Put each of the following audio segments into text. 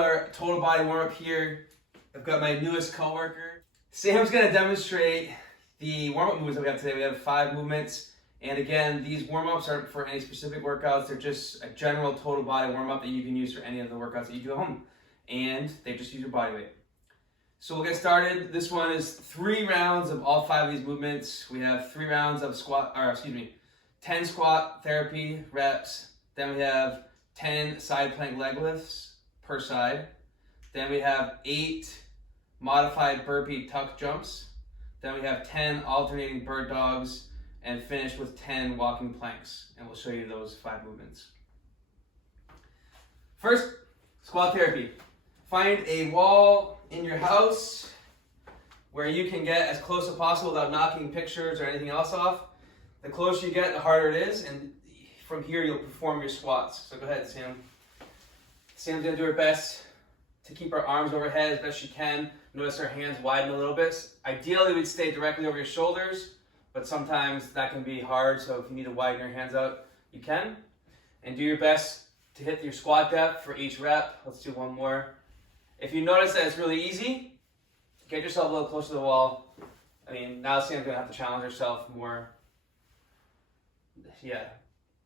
another total body warm-up here. I've got my newest coworker. Sam's gonna demonstrate the warm-up movements that we have today. We have 5 movements. And again, these warm-ups aren't for any specific workouts. They're just a general total body warm-up that you can use for any of the workouts that you do at home. And they just use your body weight. So we'll get started. This one is 3 rounds of all 5 of these movements. We have 3 rounds of 10 squat therapy reps. Then we have 10 side plank leg lifts per side. Then we have 8 modified burpee tuck jumps. Then we have 10 alternating bird dogs and finish with 10 walking planks. And we'll show you those 5 movements. First, squat therapy. Find a wall in your house where you can get as close as possible without knocking pictures or anything else off. The closer you get, the harder it is, and from here you'll perform your squats. So go ahead, Sam. Sam's gonna do her best to keep her arms overhead as best she can. Notice her hands widen a little bit. Ideally, we'd stay directly over your shoulders, but sometimes that can be hard, so if you need to widen your hands out, you can. And do your best to hit your squat depth for each rep. Let's do one more. If you notice that it's really easy, get yourself a little closer to the wall. I mean, now Sam's gonna have to challenge herself more. Yeah,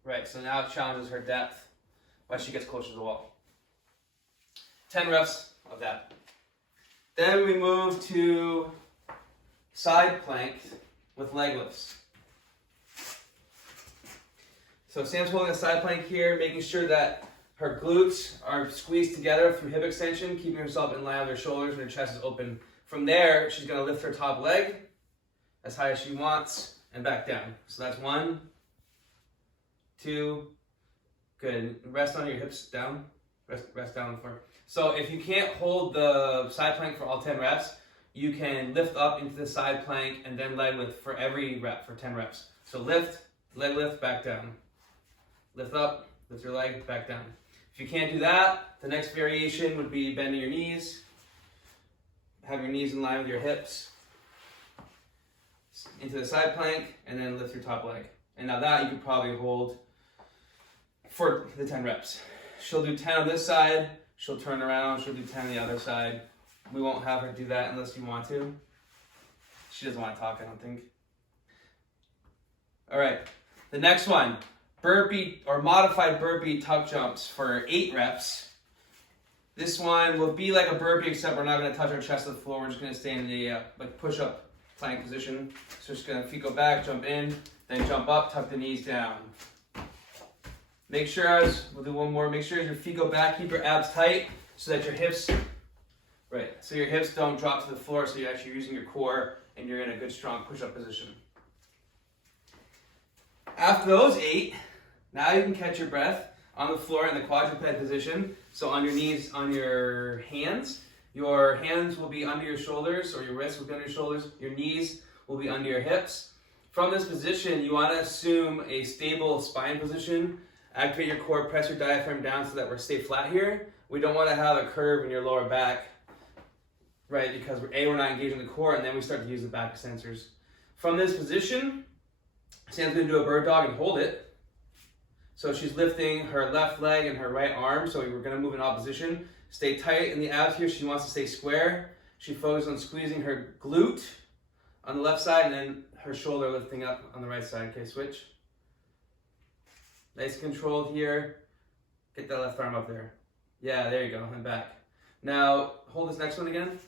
right, so now it challenges her depth while she gets closer to the wall. 10 reps of that. Then we move to side plank with leg lifts. So Sam's holding a side plank here, making sure that her glutes are squeezed together through hip extension, keeping herself in line with her shoulders and her chest is open. From there, she's gonna lift her top leg as high as she wants and back down. So that's 1, 2, good. Rest on your hips down. Rest down on the floor. So if you can't hold the side plank for all 10 reps, you can lift up into the side plank and then leg lift for every rep for 10 reps. So lift, leg lift, back down. Lift up, lift your leg, back down. If you can't do that, the next variation would be bending your knees. Have your knees in line with your hips. Into the side plank, and then lift your top leg. And now that you could probably hold for the 10 reps. She'll do 10 on this side, she'll turn around, she'll do 10 on the other side. We won't have her do that unless you want to. She doesn't want to talk, I don't think. All right, the next one, burpee or modified burpee tuck jumps for 8 reps. This one will be like a burpee, except we're not going to touch our chest to the floor. We're just going to stay in the like push-up plank position. So just going to feet go back, jump in, then jump up, tuck the knees down. Make sure, we'll do one more, make sure your feet go back, keep your abs tight so that your hips, so your hips don't drop to the floor, so you're actually using your core and you're in a good strong push-up position. After those 8, now you can catch your breath on the floor in the quadruped position. So on your knees, on your hands will be under your shoulders, or your wrists will be under your shoulders, your knees will be under your hips. From this position, you want to assume a stable spine position. Activate your core, press your diaphragm down so that we're stay flat here. We don't want to have a curve in your lower back, right? Because we're not engaging the core, and then we start to use the back extensors. From this position, Sam's going to do a bird dog and hold it. So she's lifting her left leg and her right arm, so we're going to move in opposition. Stay tight in the abs here. She wants to stay square. She focuses on squeezing her glute on the left side, and then her shoulder lifting up on the right side. Okay, switch. Nice control here. Get that left arm up there. Yeah, there you go, and back. Now, hold this next one again.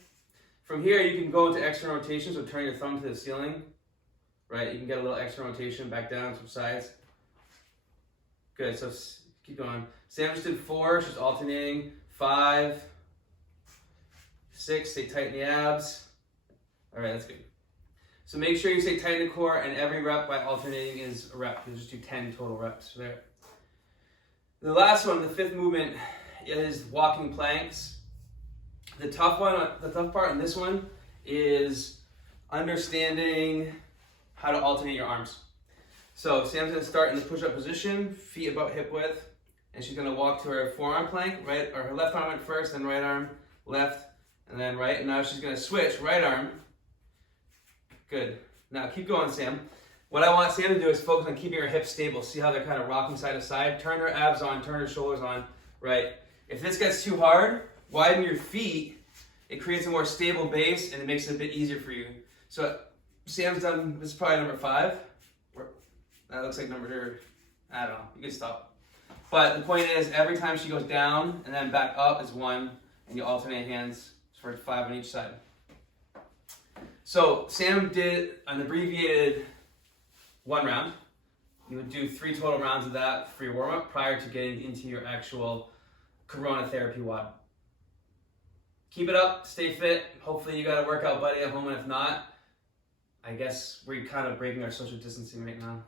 From here, you can go into extra rotation, so turn your thumb to the ceiling. Right, you can get a little extra rotation, back down, switch sides. Good, so keep going. Sam just did 4, she's alternating. 5, 6, stay tight in the abs. All right, that's good. So make sure you stay tight in the core, and every rep by alternating is a rep. You'll just do 10 total reps there. The last one, the 5th movement, is walking planks. The tough part in this one is understanding how to alternate your arms. So Sam's gonna start in the push-up position, feet about hip width, and she's gonna walk to her forearm plank, right, or her left arm went first, then right arm, left, and then right, and now she's gonna switch, right arm. Good. Now keep going, Sam. What I want Sam to do is focus on keeping her hips stable. See how they're kind of rocking side to side? Turn her abs on, turn her shoulders on, right? If this gets too hard, widen your feet, it creates a more stable base and it makes it a bit easier for you. So Sam's done, this is probably number 5. That looks like number, I don't know, you can stop. But the point is, every time she goes down and then back up is 1, and you alternate hands for 5 on each side. So Sam did an abbreviated 1 round. You would do 3 total rounds of that for your warm-up prior to getting into your actual Corona therapy WOD. Keep it up, stay fit. Hopefully you got a workout buddy at home, and if not, I guess we're kind of breaking our social distancing right now.